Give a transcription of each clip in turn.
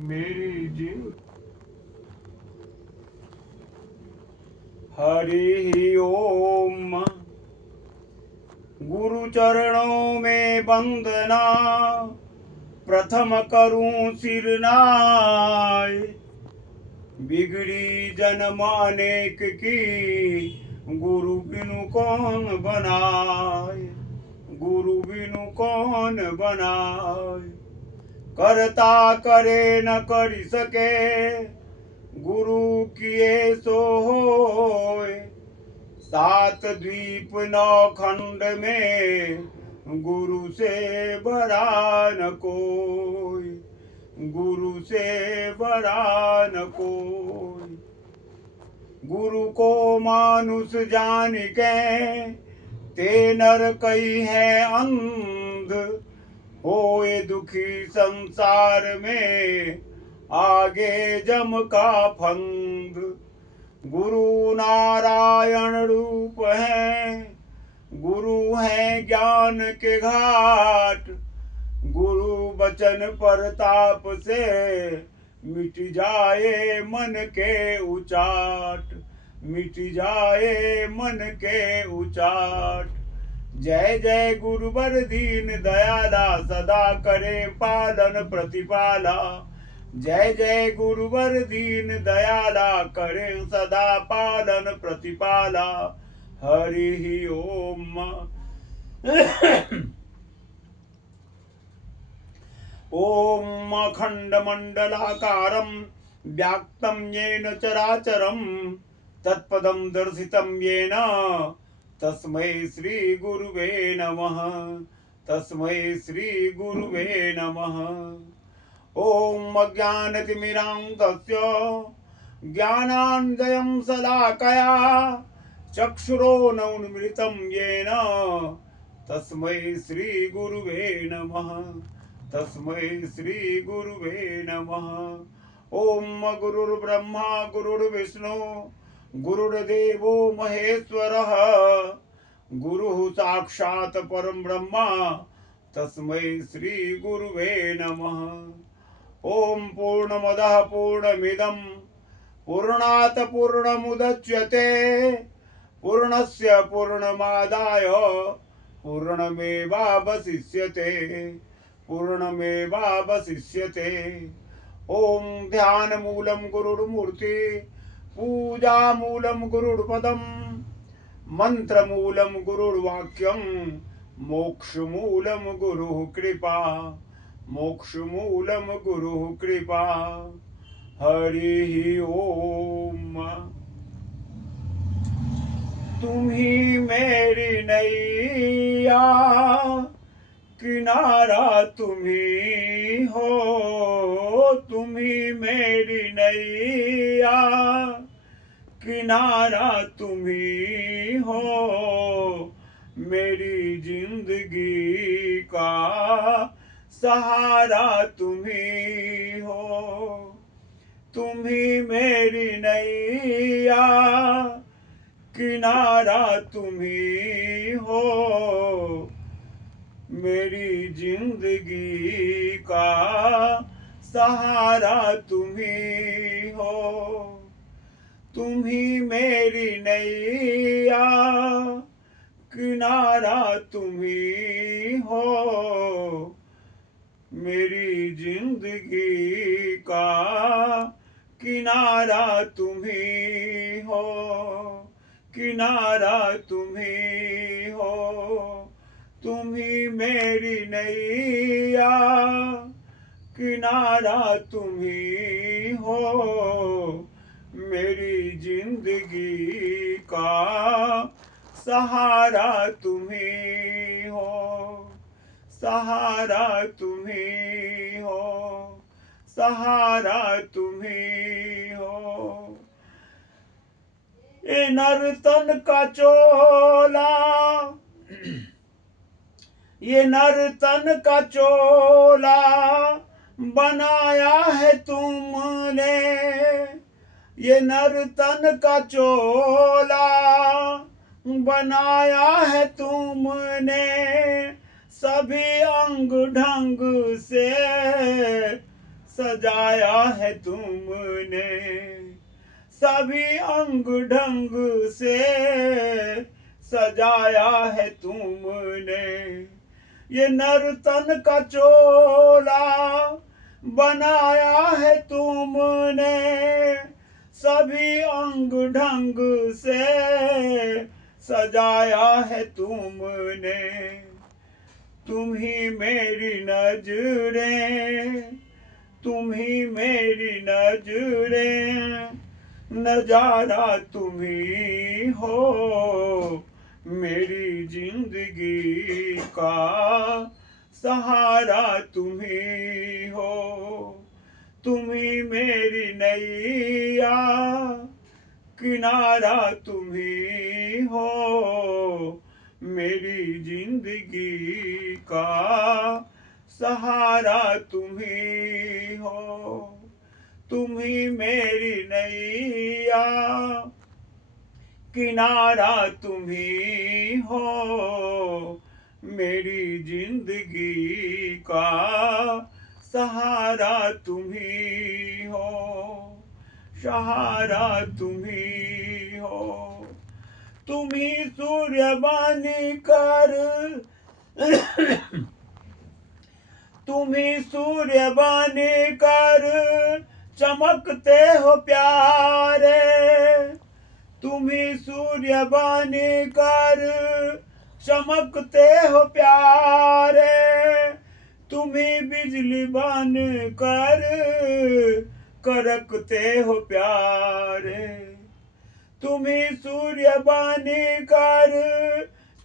मेरी जिंद हरि ओम। गुरु चरणों में वंदना, प्रथम करूं सिरनाय। बिगड़ी जन्म अनेक की, गुरु बिनु कौन बनाए। गुरु बिनु कौन बनाए। करता करे न कर सके, गुरु किए सो होए। सात द्वीप नौ खंड में, गुरु से बड़ा न कोई। गुरु से बड़ा न कोई। गुरु को मानुष जान के, ते नर कई है अंध। होए दुखी संसार में, आगे जम का फंद। गुरु नारायण रूप है, गुरु है ज्ञान के घाट। गुरु वचन परताप से, मिट जाए मन के उचाट। मिट जाए मन के उचाट। जय जय गुरुवर दीन दयाला, सदा करे पालन प्रतिपाला। जय जय गुरुवर दीन दयाला, करे सदा पालन प्रतिपाला। हरि ओम। ओम अखंड मंडलाकारं, व्याप्तं येन चराचरं। तत्पदं दर्शितं येन, तस्मै श्री गुरुवे नमः। तस्मै श्री गुरुवे नमः। ओम अज्ञानतिमिरान्धस्य, ज्ञानाञ्जनं शलाकया। चक्षुरोन्मीलितं येन, तस्मै श्री गुरुवे नमः। तस्मै श्री गुरुवे नमः। ओम गुरुर्ब्रह्मा गुरुर्विष्णु, गुरुर्देवो महेश्वरः। गुरुः साक्षात् परं ब्रह्म, तस्मै श्री गुरुवे नमः। ओम पूर्णमदः पूर्णमिदं, पूर्णात् पूर्णमुदच्यते। पूर्णस्य पूर्णमादाय, पूर्णमेवावशिष्यते। पूर्णमेवावशिष्यते। ओम ध्यानमूलं गुरुर्मूर्ति, पूजामूलं गुरुर्पदं। मंत्रमूलं गुरुर्वाक्यं, मोक्षमूलं गुरुः कृपा। मोक्षमूलं गुरुः कृपा। हरि ओम। तुम ही मेरी नैया, किनारा तुम ही हो। तुम ही मेरी नैया, किनारा तुम ही हो। मेरी जिंदगी का सहारा तुम ही हो। तुम ही मेरी नैया, किनारा तुम ही हो। मेरी जिंदगी का सहारा तुम ही हो। तुम ही मेरी नैया, किनारा तुम ही हो। मेरी जिंदगी का किनारा तुम ही हो। किनारा तुम ही हो। तुम ही मेरी नैया, किनारा तुम ही हो। मेरी जिंदगी का सहारा तुम ही हो। सहारा तुम ही हो। सहारा तुम ही हो। ए नर्तन का चोला, ये नर्तन का चोला बनाया है तुमने। ये नर्तन का चोला बनाया है तुमने। सभी अंग ढंग से सजाया है तुमने, सभी अंग ढंग से सजाया है तुमने। ये नर तन का चोला बनाया है तुमने, सभी अंग ढंग से सजाया है तुमने। तुम ही मेरी नजरें, तुम ही मेरी नजरें, नजारा तुम ही हो, मेरी जिंदगी का सहारा तुम ही हो। तुम ही मेरी नैया, किनारा तुम ही हो, मेरी जिंदगी का सहारा तुम ही हो। तुम ही मेरी नैया, किनारा तुम ही हो, मेरी जिंदगी का सहारा तुम ही हो, सहारा तुम ही हो। तुम ही सूर्य बनकर तुम ही सूर्य बनकर चमकते हो प्यारे, तुम ही सूर्य बनकर चमकते हो प्यारे, तुम ही बिजली बनकर करकते हो प्यारे। तुम ही सूर्य बनकर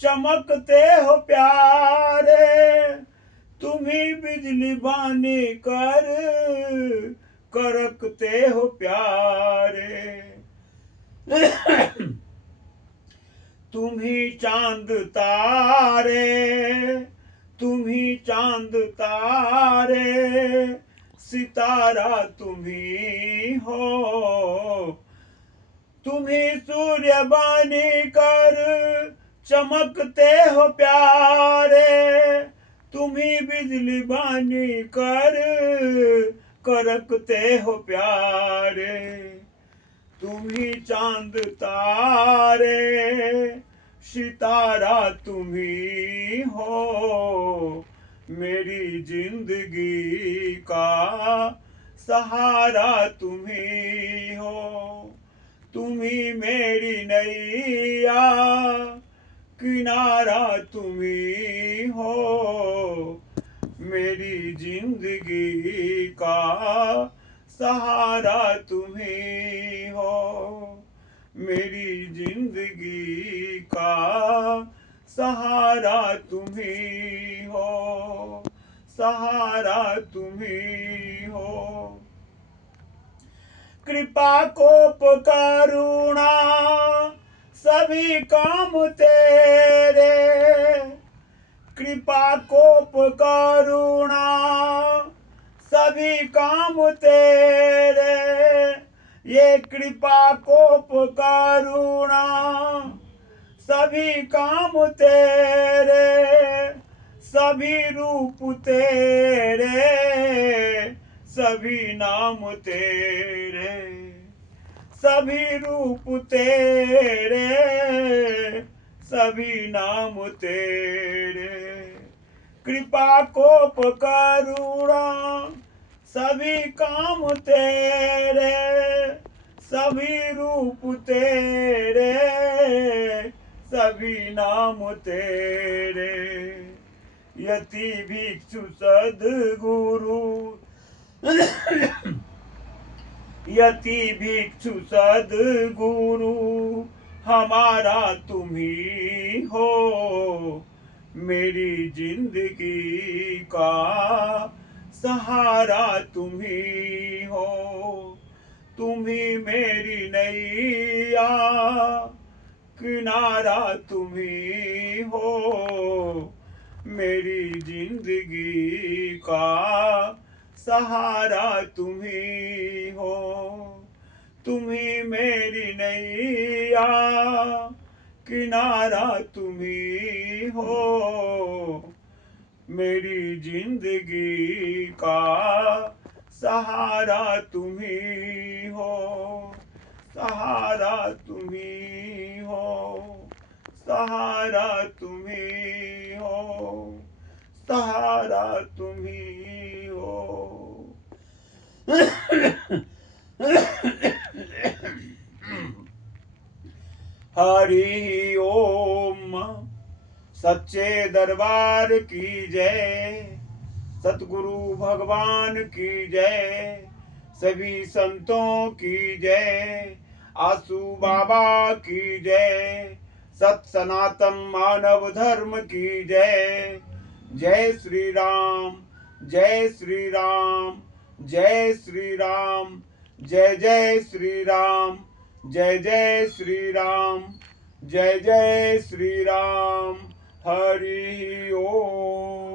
चमकते हो प्यारे, तुम ही बिजली बनकर करकते हो प्यारे। तुम ही चांद तारे, तुम ही चांद तारे, सितारा तुम ही हो। तुम ही सूर्य बनकर चमकते हो प्यारे, तुम ही बिजली बनकर करकते हो प्यारे। तुम ही चांद तारे, सितारा तुम ही हो, मेरी जिंदगी का सहारा तुम ही हो। तुम ही मेरी नैया, किनारा तुम ही हो, मेरी जिंदगी का सहारा तुम ही हो, मेरी जिंदगी का सहारा तुम ही हो, सहारा तुम ही हो। कृपा कोप करुणा सभी काम तेरे, कृपा कोप करुणा सभी काम तेरे, ये कृपा कोप करुणा सभी काम तेरे, सभी रूप तेरे, सभी नाम तेरे, सभी रूप तेरे, सभी नाम तेरे। कृपा कोप करुणा सभी काम तेरे, सभी रूप तेरे, सभी नाम तेरे। यति भिक्षु सद्गुरु यति भिक्षु सद्गुरु हमारा तुम ही हो, मेरी जिंदगी का सहारा तुम ही हो। तुम ही मेरी नैया, किनारा तुम ही हो, मेरी जिंदगी का सहारा तुम ही हो। तुम ही मेरी नैया, किनारा तुम ही हो, मेरी जिंदगी का सहारा तुम्ही हो, सहारा तुम्ही हो, सहारा तुम्ही हो, सहारा तुम्ही हो। हरि ओम। सच्चे दरबार की जय, सतगुरु भगवान की जय, सभी संतों की जय, आसू बाबा की जय, सत सनातन मानव धर्म की जय। जय श्री राम, जय श्री राम, जय श्री राम, जय जय श्री राम, जय जय श्री राम, जय जय श्री राम। हरि ओम।